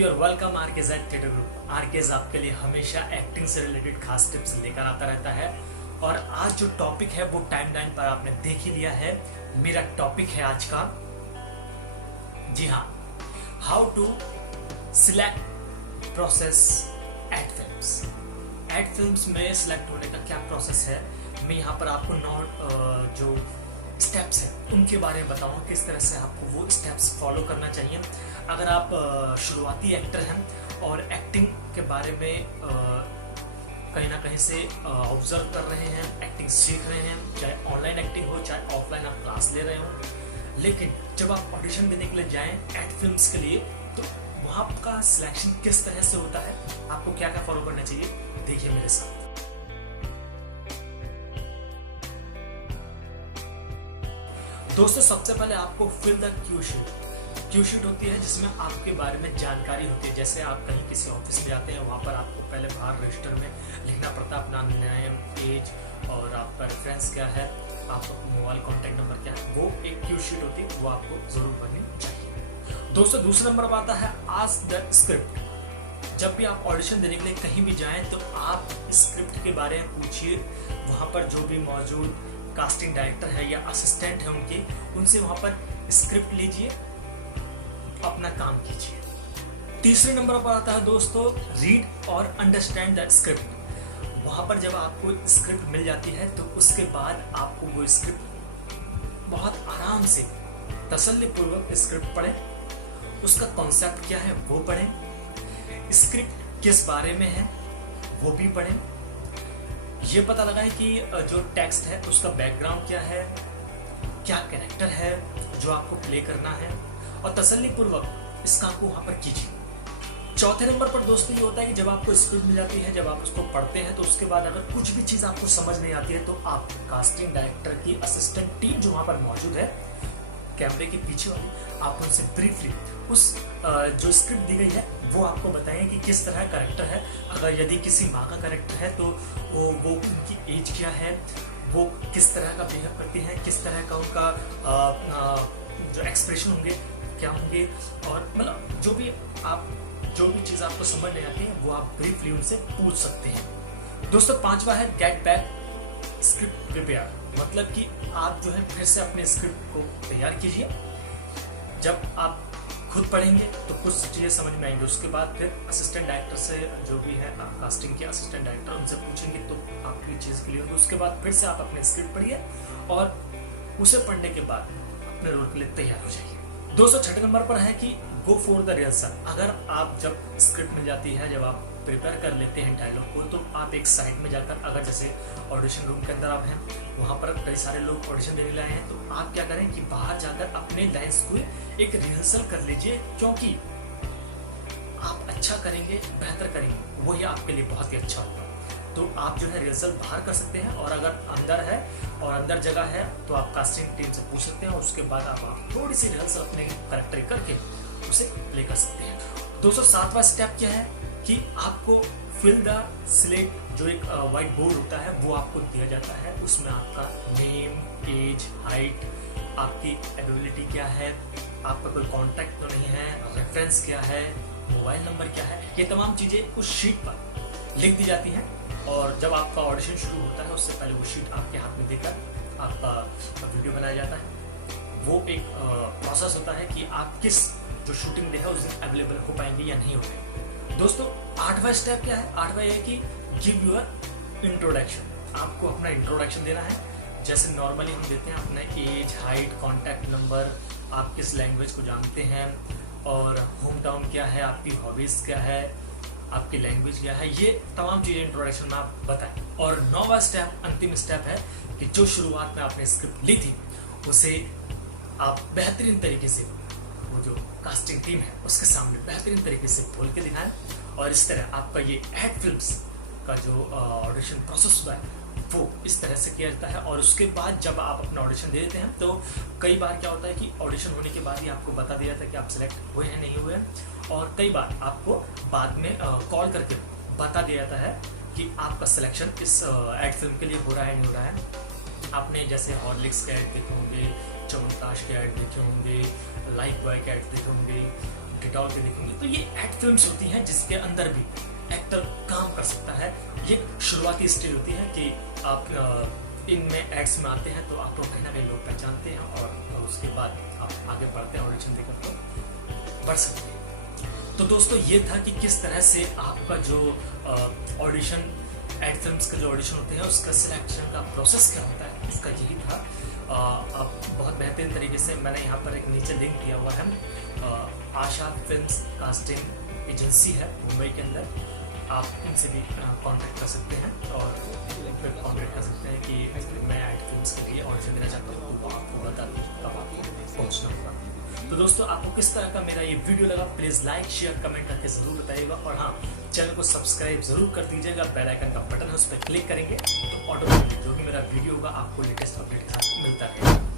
Your welcome आरकेज़ theatre group. आरकेज़ आपके लिए हमेशा एक्टिंग से रिलेटेड खास टिप्स लेकर आता रहता है। और आज जो टॉपिक है वो टाइमलाइन पर आपने देख ही लिया है। मेरा टॉपिक है आज का, जी हाँ, how to select process ad films. Ad films में सिलेक्ट होने का क्या प्रोसेस है, मैं यहाँ पर आपको जो स्टेप्स हैं उनके बारे में बताऊँ, किस तरह से आपको वो स्टेप्स फॉलो करना चाहिए। अगर आप शुरुआती एक्टर हैं और एक्टिंग के बारे में कहीं ना कहीं से ऑब्जर्व कर रहे हैं, एक्टिंग सीख रहे हैं, चाहे ऑनलाइन एक्टिंग हो चाहे ऑफलाइन आप क्लास ले रहे हो, लेकिन जब आप ऑडिशन देने के लिए जाएं एड फिल्म्स के लिए, तो वहाँ का सिलेक्शन किस तरह से होता है, आपको क्या क्या फॉलो करना चाहिए, देखिए मेरे साथ। दोस्तों, सबसे पहले आपको fill the cue sheet. Cue sheet होती है जिसमें आपके बारे में जानकारी होती है। जैसे आप कहीं किसी ऑफिस में जाते हैं, वहाँ पर आपको पहले बाहर रजिस्टर में लिखना पड़ता है अपना नेम, एज और आपका रेफरेंस क्या है, आपका मोबाइल कॉन्टैक्ट नंबर क्या है, वो एक क्यू शीट होती है, वो आपको जरूर भरनी चाहिए। दोस्तों, दूसरा नंबर आता है आस्क द स्क्रिप्ट। जब भी आप ऑडिशन देने के लिए कहीं भी जाएं तो आप स्क्रिप्ट के बारे में पूछिए। वहाँ पर जो भी मौजूद कास्टिंग डायरेक्टर है या असिस्टेंट है उनसे वहाँ पर स्क्रिप्ट लीजिए, अपना काम कीजिए। तीसरे नंबर पर आता है दोस्तों रीड और अंडरस्टैंड द स्क्रिप्ट। वहाँ पर जब आपको स्क्रिप्ट मिल जाती है तो उसके बाद आपको वो स्क्रिप्ट बहुत आराम से तसल्लीपूर्वक स्क्रिप्ट पढ़ें, उसका कॉन्सेप्ट क्या है वो पढ़ें, स्क्रिप्ट किस बारे में है वो भी पढ़ें, ये पता लगाएं कि जो टेक्स्ट है उसका बैकग्राउंड क्या है, क्या कैरेक्टर है जो आपको प्ले करना है, और तसल्लीपूर्वक इस काम को वहां पर कीजिए। चौथे नंबर पर दोस्तों ये होता है कि जब आपको स्क्रिप्ट मिल जाती है, जब आप उसको पढ़ते हैं, तो उसके बाद अगर कुछ भी चीज आपको समझ नहीं आती है तो आप कास्टिंग डायरेक्टर की असिस्टेंट टीम जो वहां पर मौजूद है कैमरे के पीछे वाली, आप उनसे ब्रीफली उस जो स्क्रिप्ट दी गई है वो आपको बताएं कि किस तरह का कैरेक्टर है। अगर यदि किसी माँ का कैरेक्टर है तो वो उनकी एज क्या है, वो किस तरह का बिहेव करती हैं, किस तरह का उनका जो एक्सप्रेशन होंगे क्या होंगे, और मतलब जो भी चीज़ आपको समझ नहीं आती है वो आप ब्रीफली उनसे पूछ सकते हैं। दोस्तों, पांचवा है गेट बैक स्क्रिप्ट प्रिपेयर। मतलब कि आप जो है फिर से अपने स्क्रिप्ट को तैयार कीजिए। जब आप खुद पढ़ेंगे तो कुछ चीज़ें समझ में आएंगी, उसके बाद फिर असिस्टेंट डायरेक्टर से जो भी है कास्टिंग के असिस्टेंट डायरेक्टर उनसे पूछेंगे तो आपकी चीज़ क्लियर होगी। उसके बाद फिर से आप अपने स्क्रिप्ट पढ़िए और उसे पढ़ने के बाद अपने रोल के लिए तैयार हो जाइए। दोस्तों, छठे नंबर पर है कि गो फॉर द रिहर्सल। अगर आप जब स्क्रिप्ट मिल जाती है, जब आप प्रिपेयर कर लेते हैं डायलॉग को, तो आप एक साइड में जाकर, अगर जैसे ऑडिशन रूम के अंदर आप हैं, वहाँ पर कई सारे लोग ऑडिशन देने लाए हैं, तो आप क्या करें कि बाहर जाकर अपने लाइन्स को एक रिहर्सल कर लीजिए, क्योंकि आप अच्छा करेंगे, बेहतर करेंगे, वही आपके लिए बहुत ही अच्छा होगा। तो आप जो है रिहर्सल बाहर कर सकते हैं, और अगर अंदर है और अंदर जगह है तो आप कास्टिंग टीम से पूछ सकते हैं, और उसके बाद आप थोड़ी सी रिहर्सल अपने कैरेक्टर करके उसे प्ले कर सकते हैं। दोस्तों, सातवां स्टेप क्या है कि आपको फिल द स्लेट, जो एक व्हाइट बोर्ड होता है वो आपको दिया जाता है। उसमें आपका नेम, एज, हाइट, आपकी एबिलिटी क्या है, आपका कोई कॉन्टैक्ट तो नहीं है, रेफरेंस क्या है, मोबाइल नंबर क्या है, ये तमाम चीज़ें उस शीट पर लिख दी जाती हैं। और जब आपका ऑडिशन शुरू होता है उससे पहले वो शीट आपके हाथ में देकर आपका वीडियो बनाया जाता है। वो एक प्रोसेस होता है कि आप किस जो शूटिंग डे है उस दिन अवेलेबल हो पाएंगे या नहीं हो पाएंगे। दोस्तों, आठवां स्टेप क्या है? आठवां ये है कि गिव योर इंट्रोडक्शन। आपको अपना इंट्रोडक्शन देना है, जैसे नॉर्मली हम देते हैं अपना एज, हाइट, कॉन्टैक्ट नंबर, आप किस लैंग्वेज को जानते हैं, और होम टाउन क्या है, आपकी हॉबीज क्या है, आपकी लैंग्वेज क्या है, ये तमाम चीज़ें इंट्रोडक्शन में आप बताएं। और 9वां स्टेप, अंतिम स्टेप है कि जो शुरुआत में आपने स्क्रिप्ट ली थी उसे आप बेहतरीन तरीके से वो जो कास्टिंग टीम है उसके सामने बेहतरीन तरीके से बोल के दिखाएं। और इस तरह आपका ये एड फिल्म्स का जो ऑडिशन प्रोसेस हुआ है वो इस तरह से किया जाता है। और उसके बाद जब आप अपना ऑडिशन दे देते हैं तो कई बार क्या होता है कि ऑडिशन होने के बाद ही आपको बता दिया जाता है कि आप सिलेक्ट हुए हैं नहीं हुए हैं, और कई बार आपको बाद में कॉल करके बता दिया जाता है कि आपका सिलेक्शन इस एड फिल्म के लिए हो रहा है नहीं हो रहा है। आपने जैसे हॉर्लिक्स के ऐड देखे होंगे, च्यवनप्राश के ऐड देखे होंगे, लाइफ बॉय के ऐड देखे होंगे, डिटॉल के देखेंगे। तो ये एड फिल्म्स होती हैं जिसके अंदर भी एक्टर काम कर सकता है। ये शुरुआती स्टेज होती है कि आप इनमें एड्स में आते हैं तो आपको कहीं ना कहीं लोग पहचानते हैं और उसके बाद आप आगे बढ़ते हैं, ऑडिशन देकर तो बढ़ सकते हैं। तो दोस्तों ये था कि किस तरह से आपका जो ऑडिशन, एड फिल्म्स का जो ऑडिशन होते हैं उसका सिलेक्शन का प्रोसेस क्या होता है, उसका यही था। अब बहुत बेहतरीन तरीके से मैंने यहाँ पर एक नीचे लिंक किया हुआ है। आशा फिल्म्स कास्टिंग एजेंसी है मुंबई के अंदर, आप इनसे भी कांटेक्ट कर सकते हैं और फिर कांटेक्ट कर सकते हैं कि मैं एड फिल्म्स के लिए ऑडिशन देना चाहता हूँ, तो आपको बता दूँ कब आपको पहुँचना होगा। तो दोस्तों आपको किस तरह का मेरा ये वीडियो लगा, प्लीज़ लाइक शेयर कमेंट करके ज़रूर बताइएगा। और हाँ, चैनल को सब्सक्राइब ज़रूर कर दीजिएगा। बेल आइकन का बटन है, उस पर क्लिक करेंगे तो ऑटोमेटिक जो भी मेरा वीडियो होगा आपको लेटेस्ट अपडेट के साथ मिलता रहेगा।